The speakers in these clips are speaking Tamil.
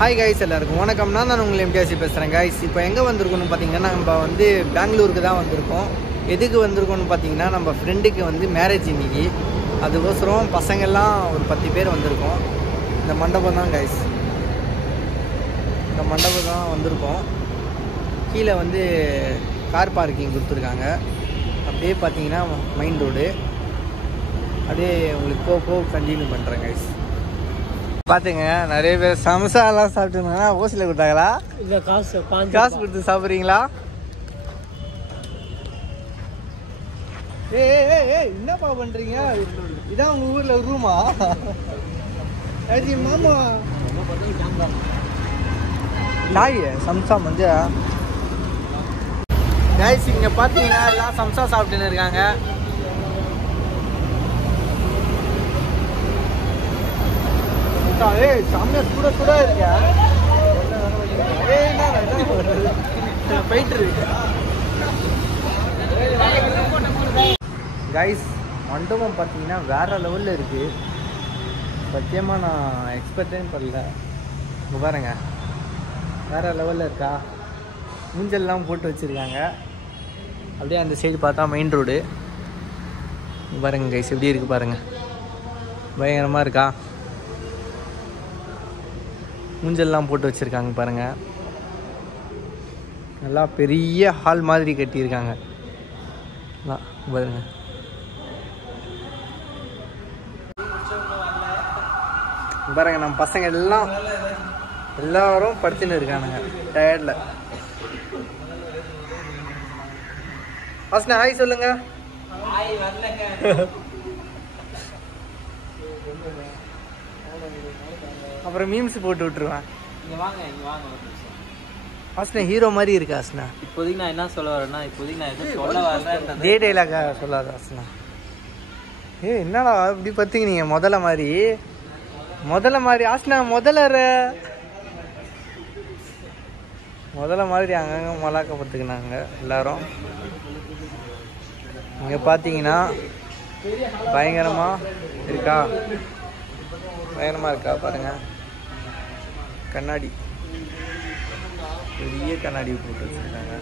ஹாய் கைஸ், எல்லாருக்கும் வணக்கம். நான் உங்களை எம்டிஆர்சி பேசுகிறேன் கைஸ். இப்போ எங்கே வந்திருக்கோன்னு பார்த்தீங்கன்னா, நம்ம வந்து பெங்களூருக்கு தான் வந்திருக்கோம். எதுக்கு வந்திருக்கோன்னு பார்த்தீங்கன்னா, நம்ம ஃப்ரெண்டுக்கு வந்து மேரேஜ் இன்னைக்கு. அதுக்கோசரம் பசங்கள்லாம் ஒரு 10 பேர் வந்திருக்கோம். இந்த மண்டபம் தான் கைஸ், இந்த மண்டபம் தான் வந்திருக்கோம். கீழே வந்து கார் பார்க்கிங் கொடுத்துருக்காங்க. அப்படியே பார்த்தீங்கன்னா மெயின் ரோடு. அப்படியே உங்களுக்கு போக கண்டினியூ பண்ணுறேன் கைஸ். பார்த்துங்க, நிறைய பேர் சமோசாலாம் சாப்பிட்டுருந்தாங்கன்னா ஓசியில் கொடுத்தாங்களா இல்லை காசு கொடுத்து சாப்பிட்றீங்களா? என்னப்பா பண்ணுறீங்க? இதான் உங்கள் ஊரில் ஒரு ரூமா? மாமா நாய் சம்சா மஞ்சா கைஸ். இங்கே பார்த்தீங்கன்னா எல்லாம் சம்சா சாப்பிட்டுன்னு இருக்காங்க. செம்மையா சுட இருக்கா? போயிட்டு இருக்கு கைஸ். மண்டபம் பார்த்தீங்கன்னா வேற லெவலில் இருக்கு. சத்தியமாக நான் எக்ஸ்பெக்டே பண்ணல. இங்கே பாருங்க, வேற லெவலில் இருக்கா? ஊஞ்சல்லாம் போட்டு வச்சுருக்காங்க. அப்படியே அந்த சைடு பார்த்தா மெயின் ரோடு. பாருங்க கைஸ், எப்படி இருக்குது பாருங்க, பயங்கரமாக இருக்கா? ஊஞ்சல்லாம் போட்டு வச்சுருக்காங்க பாருங்கள். நல்லா பெரிய ஹால் மாதிரி கட்டியிருக்காங்க பாருங்க. பாருங்க, நம்ம பசங்க எல்லாரும் படுத்துன்னு இருக்கானுங்க டயர்டில். ஹாய் சொல்லுங்க. அப்புறம் மீம்ஸ் போட்டு விட்டுருவேன். அஸ்னா ஹீரோ மாதிரி இருக்கு அஸ்னா. இப்போதைக்கு நான் என்ன சொல்ல வரேன்னா, இப்போதைக்கு நான் எதுவும் சொல்ல வரேன். டே டைலாக சொல்லாத அஸ்னா. என்னடா இப்படி பார்த்தீங்க நீங்கள்? முதல்ல மாதிரி ஆஸ்னா, முதல்ல மாதிரி அங்கங்கே மலாக்கப்படுத்துக்கினாங்க எல்லாரும். இங்கே பார்த்தீங்கன்னா பயங்கரமாக இருக்கா? பயங்கரமாக இருக்கா பாருங்க. கண்ணாடி, பெரிய கண்ணாடி போட்டு வச்சுருக்காங்க.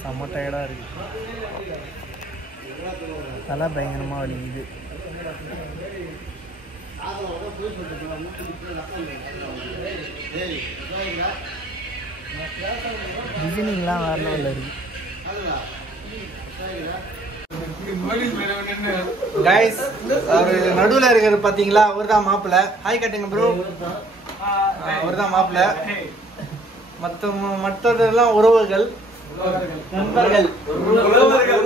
செம்ம டயர்டாக இருக்கு. தலை பயங்கரமாக வலிக்குது. டிசைனிங்லாம் வேற லெவலில் இருக்கு கைஸ். அவர் நடுவில் இருக்கிறது பார்த்தீங்களா? அவர் தான் மாப்பிள்ளை. ஹாய் கட்டுங்க ப்ரோ. அவர் தான் மாப்பிள்ளை. மற்றதெல்லாம் உறவுகள், நண்பர்கள், உறவுகள்.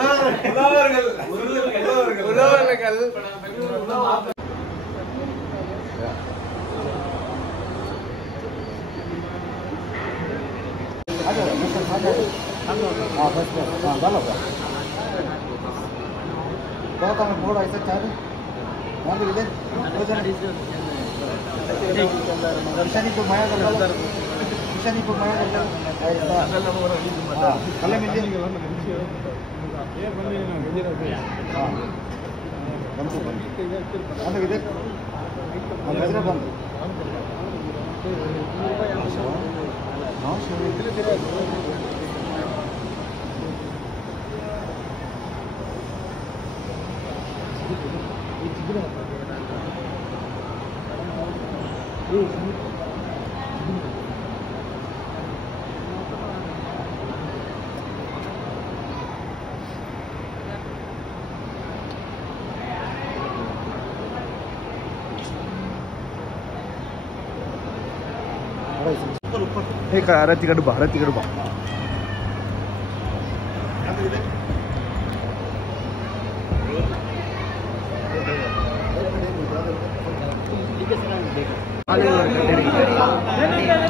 Arati kaduba.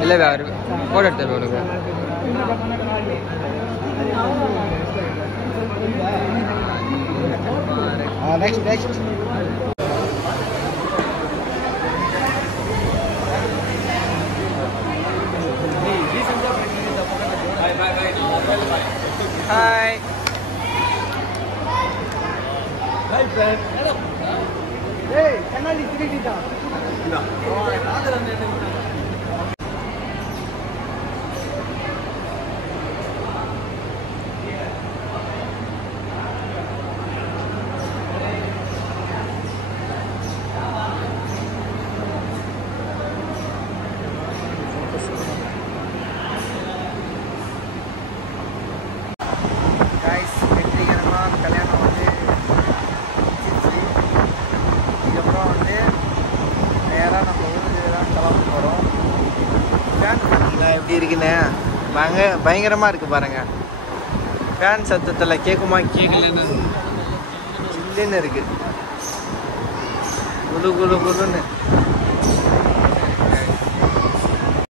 இல்லை வேறு ஃபோட்டோ எடுத்து உனக்கு நெக்ஸ்ட் ஹாய் ஹாய் ஃப்ரெண்ட் ஏய் கண்ணாடி திருடிட்டா வெற்றிகரமாக கல்யாணம் வந்து முடிச்சிருச்சு. இதுக்கப்புறம் வந்து நேராக நம்ம ஊருக்கு தான் கிளம்ப போகிறோம். ஃபேன் பார்த்தீங்களா எப்படி இருக்குன்னு பயங்கரமாக இருக்குது பாருங்கள். ஃபேன் சத்தத்தில் கேட்குமா கேட்கலன்னு சில்லுன்னு இருக்குது குளு குளு குளுன்னு.